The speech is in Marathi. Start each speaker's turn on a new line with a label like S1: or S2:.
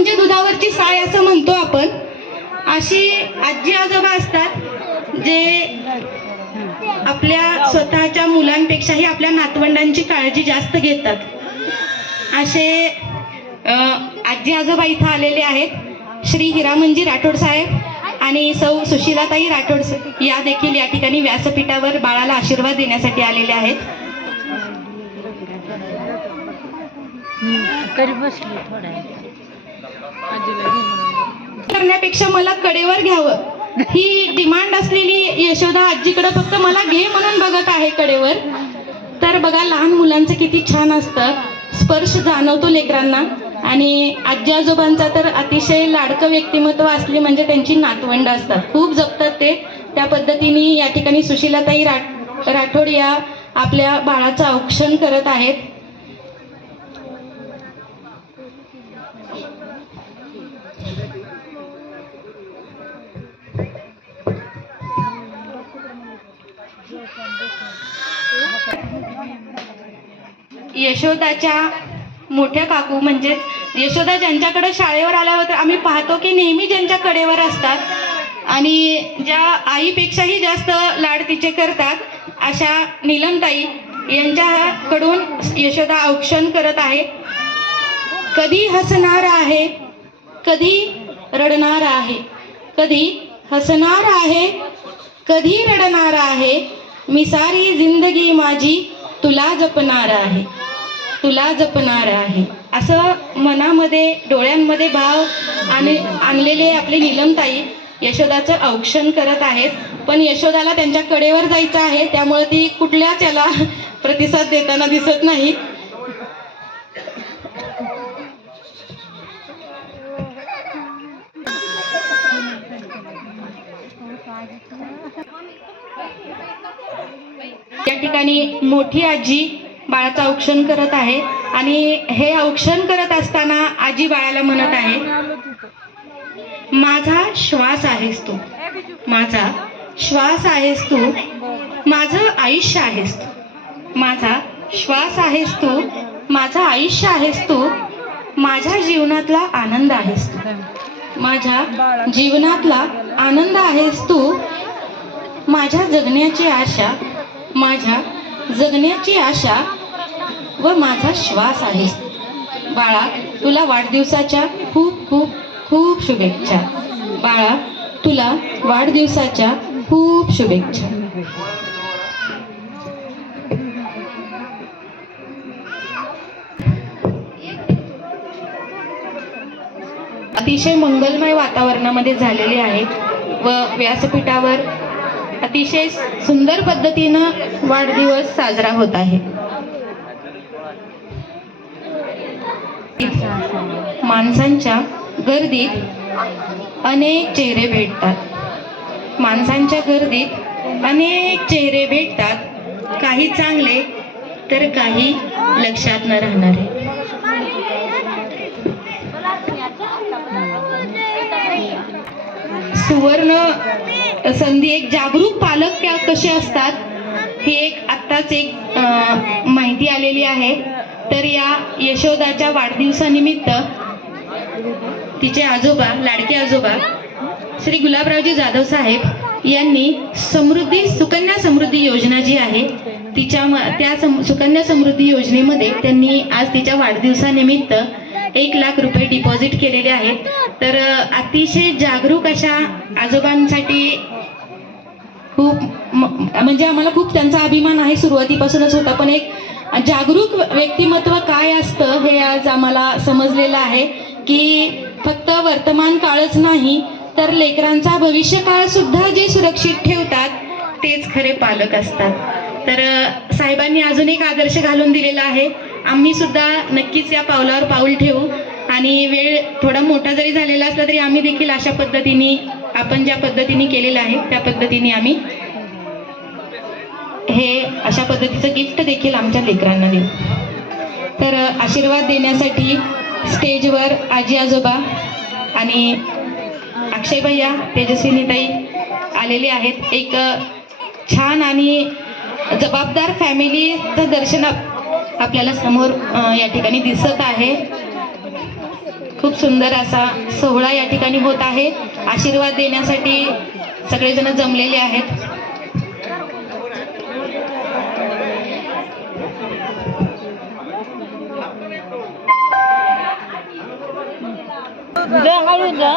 S1: म्हणजे दुधावरची साय असं म्हणतो आपण. अशी आजी आजोबा असतात जे आपल्या स्वतःच्या मुलांपेक्षाही आपल्या नातवंडांची काळजी जास्त घेतात. असे आजी आजोबा इथं आलेले आहेत. श्री हिरामंजी राठोड साहेब आणि सौ सुशीलाताई राठोड या देखील या ठिकाणी व्यासपीठावर बाळाला आशीर्वाद देण्यासाठी आलेले आहेत.
S2: तरी बसली थोडा
S1: करण्यापेक्षा मला कडेवर घ्यावं. ही डिमांड असलेली यशोदा आजीकडे फक्त मला घे म्हणून बघत आहे कडेवर. तर बघा लहान मुलांचं किती छान असतं. स्पर्श जाणवतो लेकरांना. आणि आजी आजोबांचा तर अतिशय लाडकं व्यक्तिमत्व असली म्हणजे त्यांची नातवंड असतात. खूप जपतात ते. त्या पद्धतीने या ठिकाणी सुशीलाताई राठ राठोड या आपल्या बाळाचं औक्षण करत आहेत. यशोदाच्या मोठ्या काकू म्हणजेच यशोदा ज्यांच्याकडे शाळेवर आल्या होत्या आम्ही पाहतो की नेहमी ज्यांच्या कडेवर असतात आणि ज्या आईपेक्षाही जास्त लाड तिचे करतात अशा नीलमताई यांच्याकडून यशोदा औक्षण करत आहे. कधी हसणार आहे कधी रडणार आहे कधी हसणार आहे कधी रडणार आहे मी सारी जिंदगी माझी तुला जपणार आहे तुला जपणार आहे. असं मनामध्ये डोळ्यांमध्ये भाव आणि आणलेले आपले नीलमताई यशोदाचं औक्षण करत आहेत. पण यशोदाला त्यांच्या कडेवर जायचं आहे त्यामुळे ती कुठल्याच याला प्रतिसाद देताना दिसत नाही. या ठिकाणी मोठी आजी बाळाचं औक्षण करत आहे आणि हे औक्षण करत असताना आजी बाळाला म्हणत आहे माझा श्वास आहेस तू. माझा श्वास आहेस तू. माझं आयुष्य आहेस तू. माझा श्वास आहेस तू. माझं आयुष्य आहेस तू. माझ्या जीवनातला आनंद आहेस तू. माझ्या जीवनातला आनंद आहेस तू. माझ्या जगण्याची आशा माझ्या जगण्याची आशा व माझा श्वास आहे. बाळा तुला वाढदिवसाच्या खूप खूप खूप शुभेच्छा. बाळा तुला वाढदिवसाच्या खूप शुभेच्छा. अतिशय मंगलमय वातावरणामध्ये झालेले आहेत व व्यासपीठावर अतिशय सुंदर पद्धतीनं वाढदिवस साजरा होत आहे. माणसांच्या गर्दीत अनेक चेहरे भेटतात. माणसांच्या गर्दीत अनेक चेहरे भेटतात. काही चांगले तर काही लक्षात न राहणारे. सुवर्ण संधी एक जागरूक पालक त्या कसे असतात ही एक आत्ताच एक माहिती आलेली आहे. तर या यशोदाच्या वाढदिवसानिमित्त तिचे आजोबा लाडके आजोबा श्री गुलाबरावजी जाधव साहेब यांनी समृद्धी सुकन्या समृद्धी योजना जी आहे तिच्या म- त्या सम- सुकन्या समृद्धी योजनेमध्ये त्यांनी आज तिच्या वाढदिवसानिमित्त एक लाख रुपये डिपॉझिट केलेले आहेत. तर अतिशय जागरूक अशा आजोबांसाठी खूप म्हणजे आम्हाला खूप त्यांचा अभिमान आहे सुरुवातीपासूनच होता पण एक जागरूक व्यक्तिमत्व काय असतं हे आज आम्हाला समजलेलं आहे की फक्त वर्तमान काळच नाही तर लेकरांचा भविष्य काळ सुद्धा जे सुरक्षित ठेवतात तेच खरे पालक असतात. तर साहेबांनी अजून एक आदर्श घालून दिलेला आहे. आम्ही सुद्धा नक्कीच या पावलावर पाऊल ठेवू आणि वेळ थोडा मोठा जरी झालेला असला तरी आम्ही देखील अशा पद्धतीने आपण ज्या पद्धतीने केलेलं आहे त्या पद्धतीने आम्ही हे अशा पद्धतीचं गिफ्ट देखील आमच्या लेकरांना देऊ. तर आशीर्वाद देण्यासाठी स्टेजवर आजी आजोबा आणि अक्षय भैया तेजस्विनीताई आलेले आहेत. एक छान आणि जबाबदार फॅमिलीचं दर्शन आपल्याला समोर या ठिकाणी दिसत आहे. खूप सुंदर असा सोहळा या ठिकाणी होत आहे. आशीर्वाद देण्यासाठी सगळेजण जमलेले आहेत.
S2: जा हळू जा